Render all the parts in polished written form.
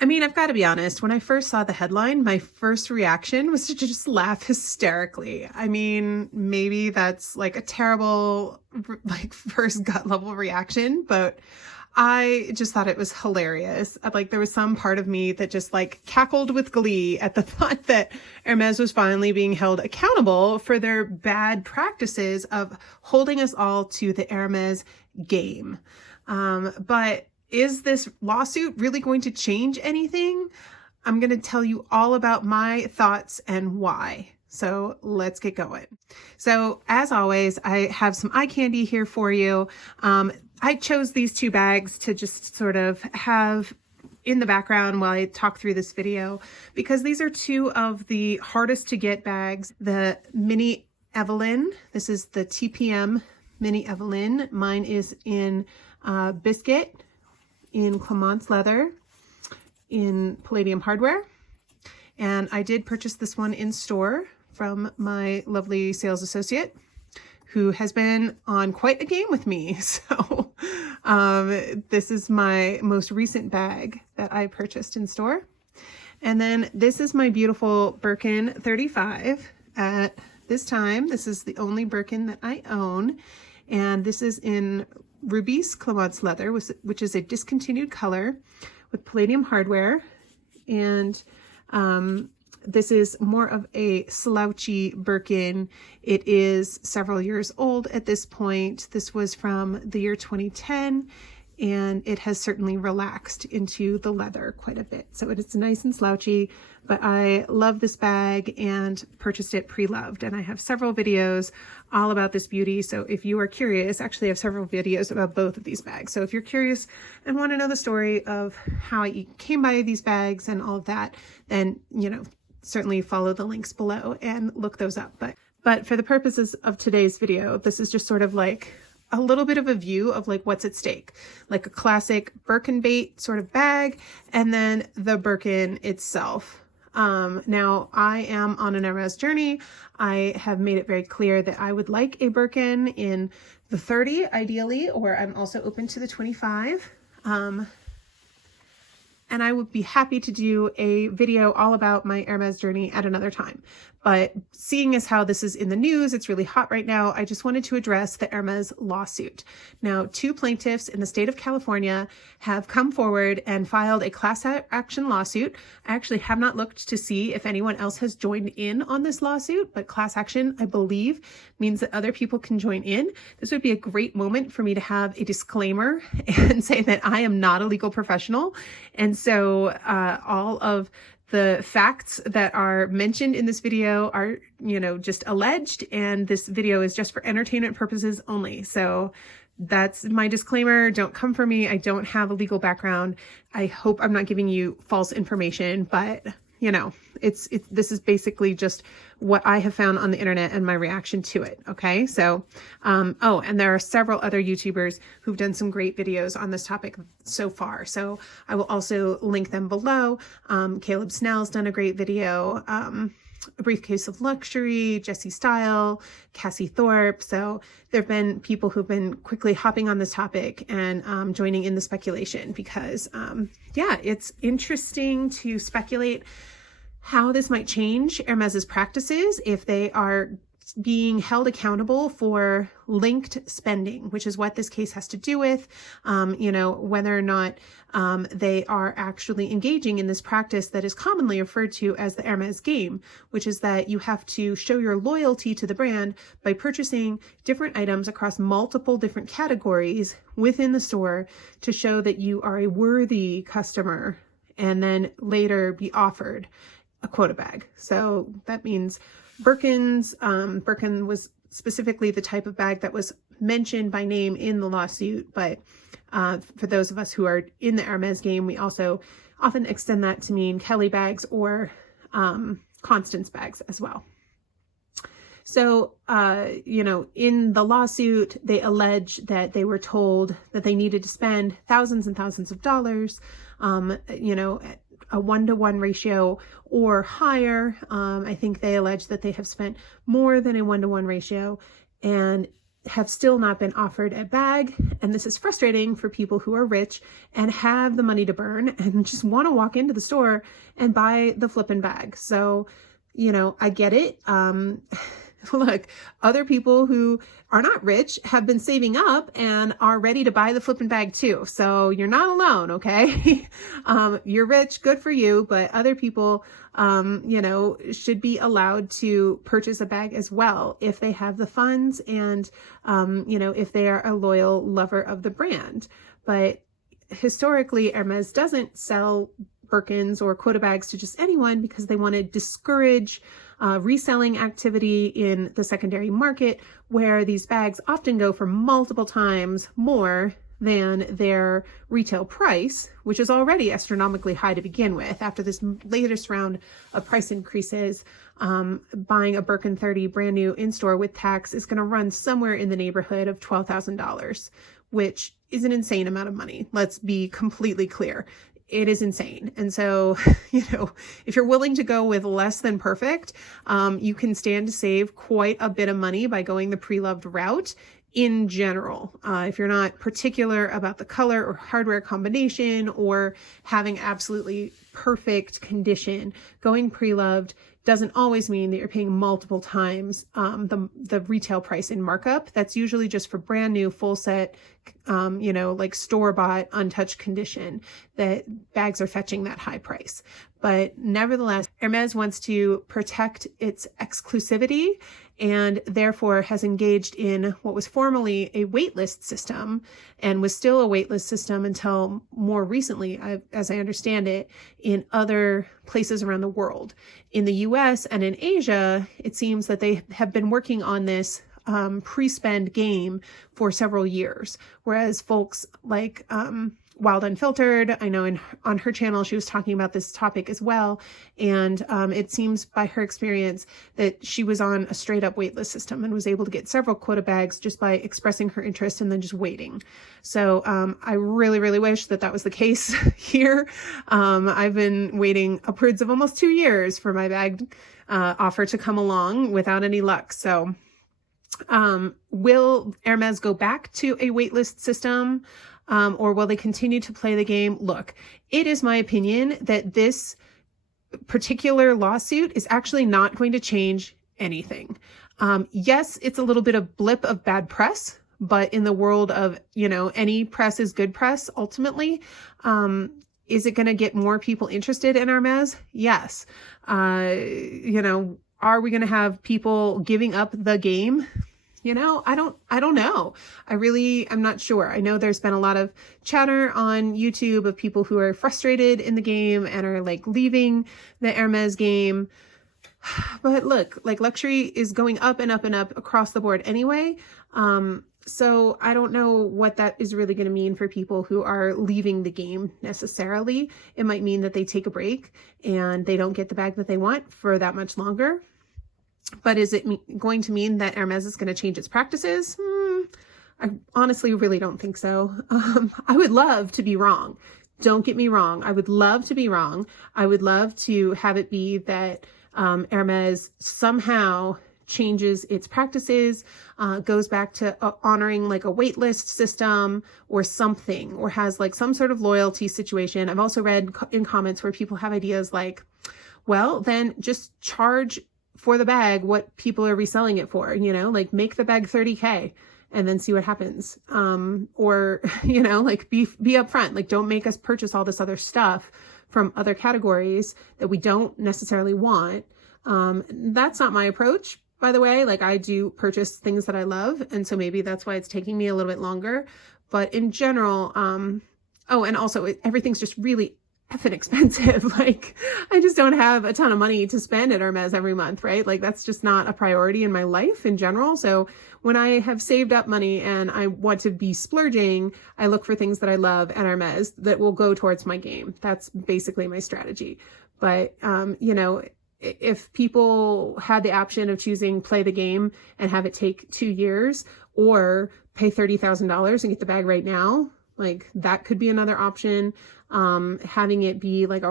I mean, I've got to be honest, when I first saw the headline, my first reaction was to just laugh hysterically. I mean, maybe that's like a terrible, like, first gut level reaction, but I just thought it was hilarious. Like, there was some part of me that just like cackled with glee at the thought that Hermes was finally being held accountable for their bad practices of holding us all to the Hermes game. But is this lawsuit really going to change anything? I'm going to tell you all about my thoughts and why. So let's get going. So as always, I have some eye candy here for you. I chose these two bags to just sort of have in the background while I talk through this video, because these are two of the hardest to get bags. The Mini Evelyn, this is the TPM Mini Evelyn. Mine is in biscuit, in Clemence leather, in palladium hardware. And I did purchase this one in store from my lovely sales associate, who has been on quite a game with me. So this is my most recent bag that I purchased in store. And then this is my beautiful Birkin 35. At this time, this is the only Birkin that I own. And this is in Ruby's Clemence leather, which is a discontinued color with palladium hardware. And this is more of a slouchy Birkin. It is several years old at this point. This was from the year 2010, and it has certainly relaxed into the leather quite a bit. So it's nice and slouchy, but I love this bag and purchased it pre-loved. And I have several videos all about this beauty. So if you are curious, actually I have several videos about both of these bags. So if you're curious and want to know the story of how I came by these bags and all of that, then, you know, certainly follow the links below and look those up. But for the purposes of today's video, this is just sort of like a little bit of a view of like what's at stake, like a classic Birkin bait sort of bag, and then the Birkin itself. Now I am on an Hermes journey. I have made it very clear that I would like a Birkin in the 30 ideally, or I'm also open to the 25. And I would be happy to do a video all about my Hermes journey at another time. But seeing as how this is in the news, it's really hot right now, I just wanted to address the Hermes lawsuit. Now, two plaintiffs in the state of California have come forward and filed a class action lawsuit. I actually have not looked to see if anyone else has joined in on this lawsuit, but class action, I believe, means that other people can join in. This would be a great moment for me to have a disclaimer and say that I am not a legal professional. And so all of the facts that are mentioned in this video are, you know, just alleged, and this video is just for entertainment purposes only. So that's my disclaimer. Don't come for me. I don't have a legal background. I hope I'm not giving you false information, but you know, this is basically just what I have found on the internet and my reaction to it. Okay. So, oh, and there are several other YouTubers who've done some great videos on this topic so far. So I will also link them below. Caleb Snell's done a great video. A Briefcase of Luxury, Jessie Style, Cassie Thorpe. So there have been people who've been quickly hopping on this topic and joining in the speculation because, yeah, it's interesting to speculate how this might change Hermes's practices if they are being held accountable for linked spending, which is what this case has to do with, you know, whether or not they are actually engaging in this practice that is commonly referred to as the Hermes game, which is that you have to show your loyalty to the brand by purchasing different items across multiple different categories within the store to show that you are a worthy customer and then later be offered a quota bag. So that means Birkins, Birkin was specifically the type of bag that was mentioned by name in the lawsuit, but for those of us who are in the Hermes game, we also often extend that to mean Kelly bags or Constance bags as well. So, you know, in the lawsuit, they allege that they were told that they needed to spend thousands and thousands of dollars, you know, a 1-to-1 ratio or higher. I think they allege that they have spent more than a 1-to-1 ratio. And have still not been offered a bag. And this is frustrating for people who are rich and have the money to burn and just want to walk into the store and buy the flippin' bag. So, you know, I get it. Look, other people who are not rich have been saving up and are ready to buy the flipping bag too. So you're not alone, okay? You're rich, good for you, but other people, you know, should be allowed to purchase a bag as well if they have the funds and, you know, if they are a loyal lover of the brand. But historically, Hermes doesn't sell Birkins or quota bags to just anyone because they want to discourage reselling activity in the secondary market, where these bags often go for multiple times more than their retail price, which is already astronomically high to begin with. After this latest round of price increases, buying a Birkin 30 brand new in store with tax is going to run somewhere in the neighborhood of $12,000, which is an insane amount of money. Let's be completely clear. It is insane. And so, you know, if you're willing to go with less than perfect, you can stand to save quite a bit of money by going the Preloved route in general. If you're not particular about the color or hardware combination or having absolutely perfect condition, going Preloved doesn't always mean that you're paying multiple times the retail price in markup. That's usually just for brand new full set, you know, like store-bought, untouched condition, that bags are fetching that high price. But nevertheless, Hermes wants to protect its exclusivity and therefore has engaged in what was formerly a waitlist system and was still a waitlist system until more recently, as I understand it, in other places around the world. In the US and in Asia, it seems that they have been working on this pre-spend game for several years, whereas folks like Wild Unfiltered, I know on her channel she was talking about this topic as well, and it seems by her experience that she was on a straight up waitlist system and was able to get several quota bags just by expressing her interest and then just waiting. So I really, really wish that that was the case here. I've been waiting upwards of almost 2 years for my bag offer to come along without any luck. So will Hermes go back to a waitlist system? Or will they continue to play the game? Look, it is my opinion that this particular lawsuit is actually not going to change anything. Yes, it's a little bit of blip of bad press, but in the world of, you know, any press is good press ultimately. Is it going to get more people interested in Hermes? Yes. You know, are we going to have people giving up the game? You know, I don't know. I'm not sure. I know there's been a lot of chatter on YouTube of people who are frustrated in the game and are like leaving the Hermes game. But look, like luxury is going up and up and up across the board anyway. So I don't know what that is really going to mean for people who are leaving the game necessarily. It might mean that they take a break and they don't get the bag that they want for that much longer. But is it going to mean that Hermes is going to change its practices? I honestly really don't think so. I would love to be wrong. Don't get me wrong. I would love to be wrong. I would love to have it be that Hermes somehow changes its practices, goes back to honoring like a waitlist system or something, or has like some sort of loyalty situation. I've also read in comments where people have ideas like, well, then just charge for the bag what people are reselling it for, you know, like make the bag $30K and then see what happens. Or, you know, like be upfront, like don't make us purchase all this other stuff from other categories that we don't necessarily want. That's not my approach, by the way. Like I do purchase things that I love. And so maybe that's why it's taking me a little bit longer. But in general, oh, and also everything's just really effing expensive. Like I just don't have a ton of money to spend at Hermes every month, right? Like that's just not a priority in my life in general. So when I have saved up money and I want to be splurging, I look for things that I love at Hermes that will go towards my game. That's basically my strategy. But, you know, if people had the option of choosing play the game and have it take 2 years or pay $30,000 and get the bag right now, like that could be another option. Having it be like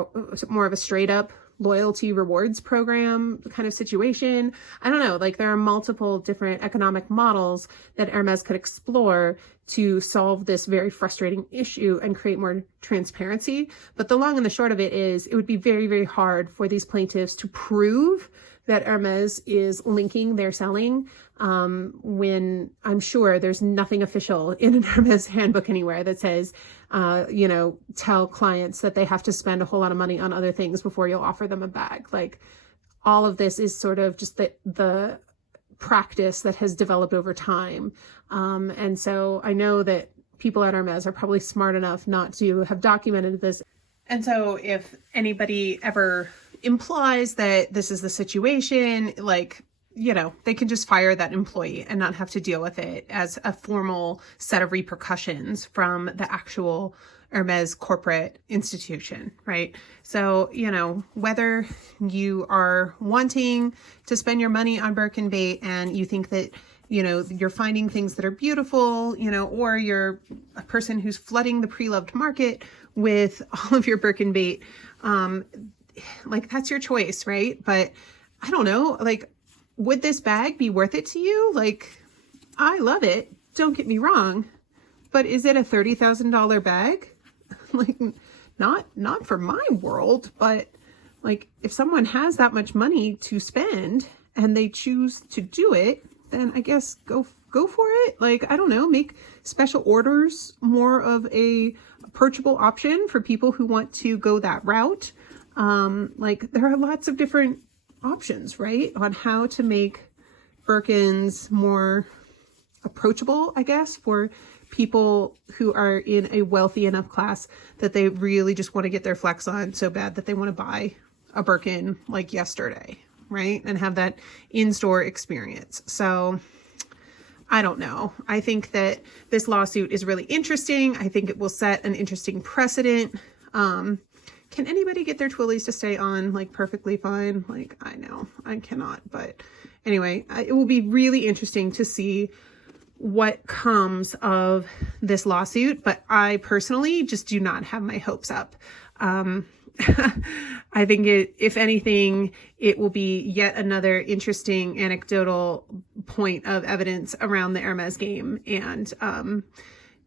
more of a straight up loyalty rewards program kind of situation. I don't know, like there are multiple different economic models that Hermes could explore to solve this very frustrating issue and create more transparency. But the long and the short of it is it would be very, very hard for these plaintiffs to prove that Hermes is linking their selling when I'm sure there's nothing official in an Hermes handbook anywhere that says, tell clients that they have to spend a whole lot of money on other things before you'll offer them a bag. Like all of this is sort of just the practice that has developed over time. And so I know that people at Hermes are probably smart enough not to have documented this. And so if anybody ever implies that this is the situation, like, they can just fire that employee and not have to deal with it as a formal set of repercussions from the actual Hermes corporate institution, right? So, whether you are wanting to spend your money on Birkin bait and you think that, you're finding things that are beautiful, or you're a person who's flooding the Preloved market with all of your Birkin bait, like that's your choice, right? But I don't know, like, would this bag be worth it to you? Like, I love it, don't get me wrong, but is it a $30,000 bag? Like, not for my world, but like if someone has that much money to spend and they choose to do it, then I guess go for it. Like, I don't know, make special orders more of a approachable option for people who want to go that route. Like there are lots of different options, right, on how to make Birkins more approachable, I guess, for people who are in a wealthy enough class that they really just want to get their flex on so bad that they want to buy a Birkin like yesterday, right, and have that in-store experience. So I don't know. I think that this lawsuit is really interesting. I think it will set an interesting precedent. Can anybody get their twillies to stay on like perfectly fine? Like, I know I cannot, but anyway, it will be really interesting to see what comes of this lawsuit, but I personally just do not have my hopes up. I think if anything, it will be yet another interesting anecdotal point of evidence around the Hermes game. And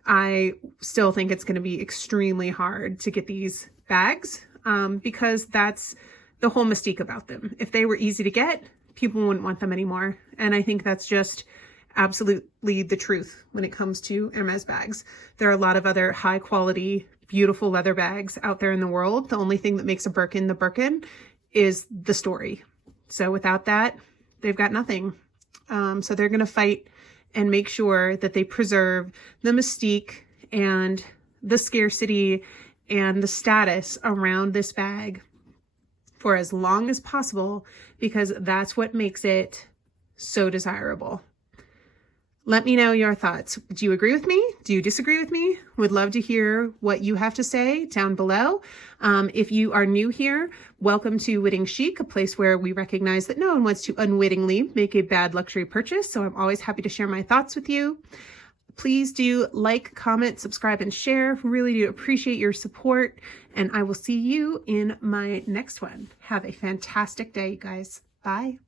I still think it's going to be extremely hard to get these bags because that's the whole mystique about them. If they were easy to get, people wouldn't want them anymore. And I think that's just absolutely the truth when it comes to Hermes bags. There are a lot of other high quality, beautiful leather bags out there in the world. The only thing that makes a Birkin the Birkin is the story. So without that, they've got nothing. So they're going to fight and make sure that they preserve the mystique and the scarcity and the status around this bag for as long as possible, because that's what makes it so desirable. Let me know your thoughts. Do you agree with me? Do you disagree with me? Would love to hear what you have to say down below. If you are new here, welcome to Witting Chic, a place where we recognize that no one wants to unwittingly make a bad luxury purchase. So I'm always happy to share my thoughts with you. Please do like, comment, subscribe, and share. Really do appreciate your support. And I will see you in my next one. Have a fantastic day, you guys. Bye.